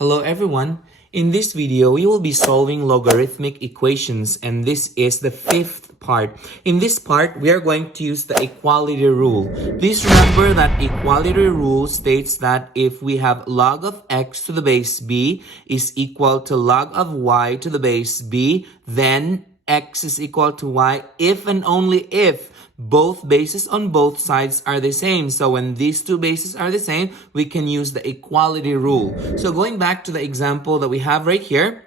Hello everyone. In this video, we will be solving logarithmic equations, and this is the fifth part. In this part, we are going to use the equality rule. Please remember that equality rule states that if we have log of x to the base b is equal to log of y to the base b, then x is equal to y if and only if both bases on both sides are the same. So when these two bases are the same, we can use the equality rule. So going back to the example that we have right here,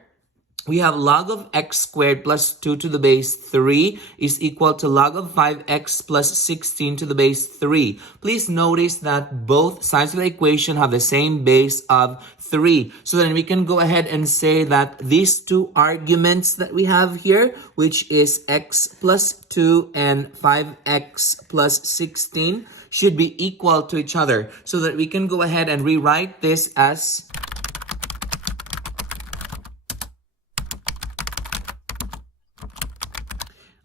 we have log of x squared plus 2 to the base 3 is equal to log of 5x plus 16 to the base 3. Please notice that both sides of the equation have the same base of 3. So then we can go ahead and say that these two arguments that we have here, which is x plus 2 and 5x plus 16, should be equal to each other. So that we can go ahead and rewrite this as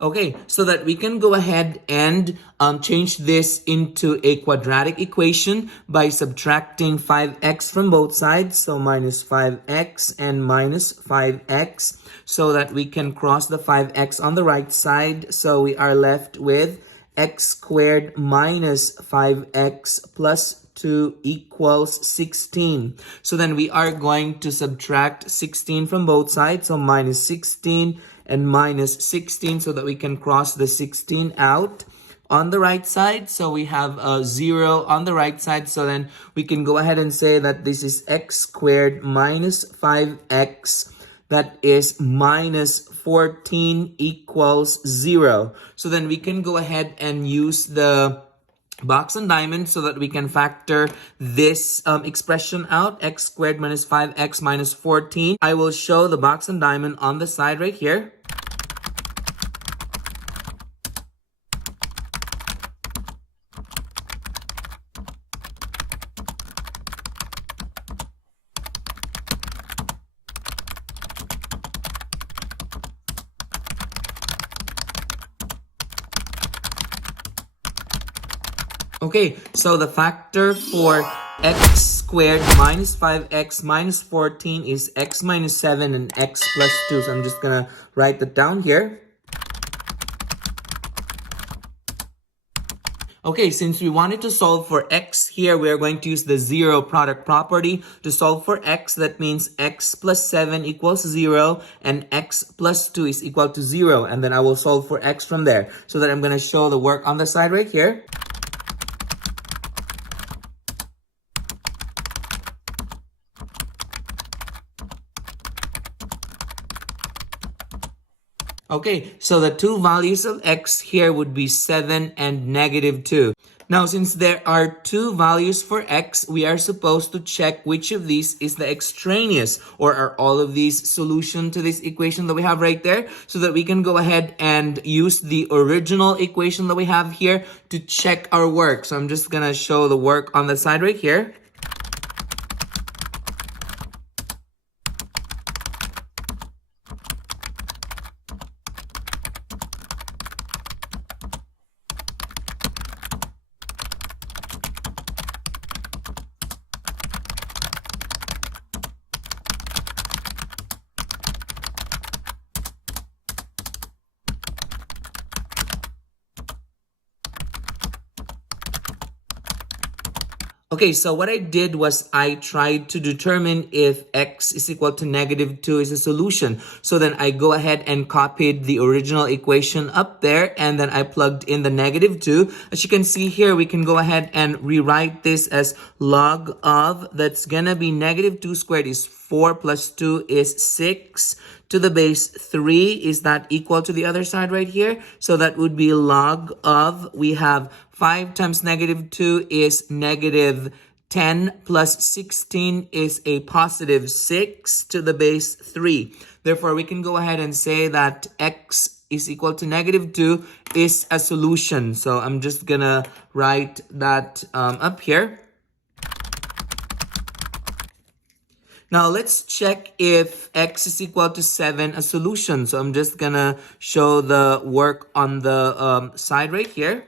okay, so that we can go ahead and change this into a quadratic equation by subtracting 5x from both sides. So minus 5x and minus 5x, so that we can cross the 5x on the right side. So we are left with x squared minus 5x plus 2 equals 16. So then we are going to subtract 16 from both sides. So minus 16 and minus 16, so that we can cross the 16 out on the right side. So we have a 0 on the right side. So then we can go ahead and say that this is x squared minus 5x, that is minus 14 equals 0. So then we can go ahead and use the box and diamond so that we can factor this expression out, x squared minus 5x minus 14. I will show the box and diamond on the side right here. Okay, so the factor for x squared minus 5x minus 14 is x minus 7 and x plus 2. So I'm just going to write that down here. Okay, since we wanted to solve for x here, we are going to use the zero product property to solve for x. That means x plus 7 equals 0 and x plus 2 is equal to 0. And then I will solve for x from there. So that I'm going to show the work on the side right here. Okay, so the two values of x here would be 7 and negative 2. Now, since there are two values for x, we are supposed to check which of these is the extraneous, or are all of these solution to this equation that we have right there, so that we can go ahead and use the original equation that we have here to check our work. So I'm just going to show the work on the side right here. Okay, so what I did was I tried to determine if x is equal to negative 2 is a solution. So then I go ahead and copied the original equation up there, and then I plugged in the negative 2. As you can see here, we can go ahead and rewrite this as log of, that's gonna be negative 2 squared is 4 plus 2 is 6 to the base 3. Is that equal to the other side right here? So that would be log of, we have 5 times negative 2 is negative 10 plus 16 is a positive 6 to the base 3. Therefore, we can go ahead and say that x is equal to negative 2 is a solution. So I'm just gonna write that up here. Now, let's check if x is equal to 7 a solution. So I'm just gonna show the work on the side right here.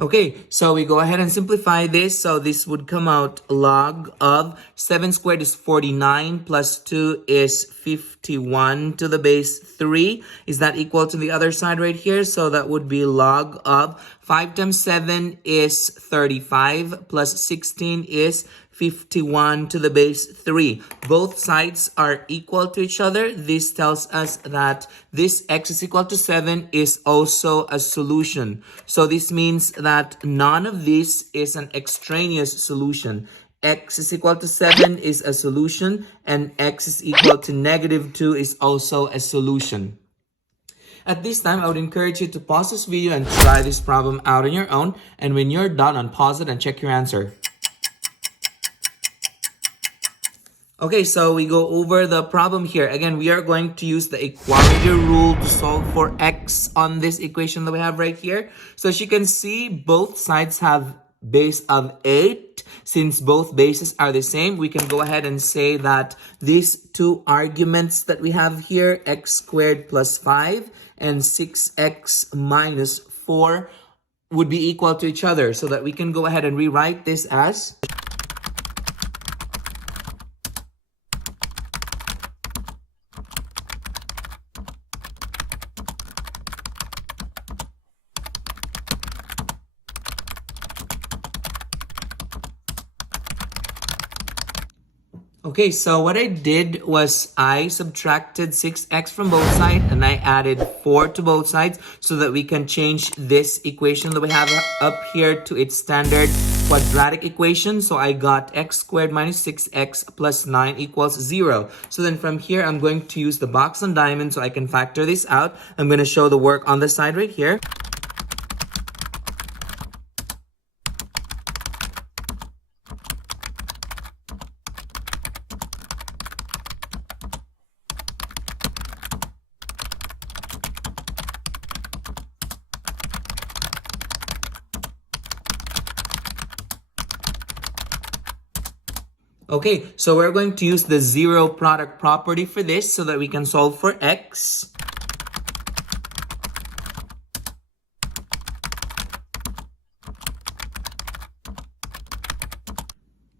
Okay, so we go ahead and simplify this. So this would come out log of 7 squared is 49 plus 2 is 51 to the base 3. Is that equal to the other side right here? So that would be log of 5 times 7 is 35 plus 16 is 51 to the base 3. Both sides are equal to each other. This tells us that this x is equal to 7 is also a solution. So this means that none of this is an extraneous solution. X is equal to 7 is a solution, and x is equal to -2 is also a solution. At this time, I would encourage you to pause this video and try this problem out on your own. And when you're done, unpause it and check your answer. Okay, so we go over the problem here. Again, we are going to use the equality rule to solve for x on this equation that we have right here. So as you can see, both sides have base of 8. Since both bases are the same, we can go ahead and say that these two arguments that we have here, x squared plus 5 and 6x minus 4, would be equal to each other. So that we can go ahead and rewrite this as... Okay, so what I did was I subtracted 6x from both sides and I added 4 to both sides so that we can change this equation that we have up here to its standard quadratic equation. So I got x squared minus 6x plus 9 equals 0. So then from here, I'm going to use the box and diamond so I can factor this out. I'm going to show the work on the side right here. Okay, so we're going to use the zero product property for this so that we can solve for x.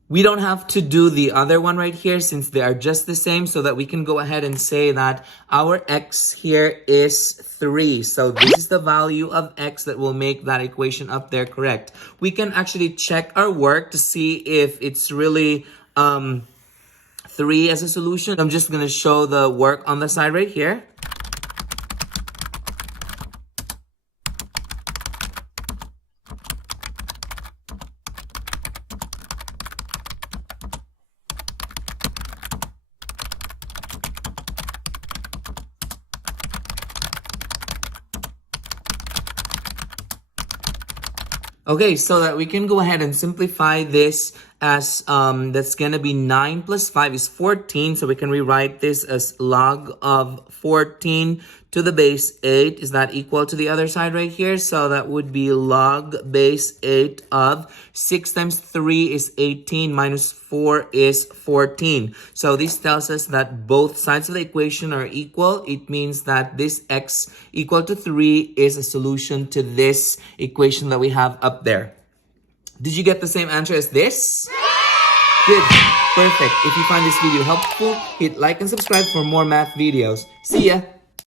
We don't have to do the other one right here since they are just the same, so that we can go ahead and say that our x here is 3. So this is the value of x that will make that equation up there correct. We can actually check our work to see if it's really 3 as a solution. I'm just going to show the work on the side right here. Okay, so that we can go ahead and simplify this as that's gonna be 9 plus 5 is 14. So we can rewrite this as log of 14 to the base 8. Is that equal to the other side right here? So that would be log base 8 of 6 times 3 is 18 minus 4 is 14. So this tells us that both sides of the equation are equal. It means that this x equal to 3 is a solution to this equation that we have up there. Did you get the same answer as this? Good. Perfect. If you find this video helpful, hit like and subscribe for more math videos. See ya!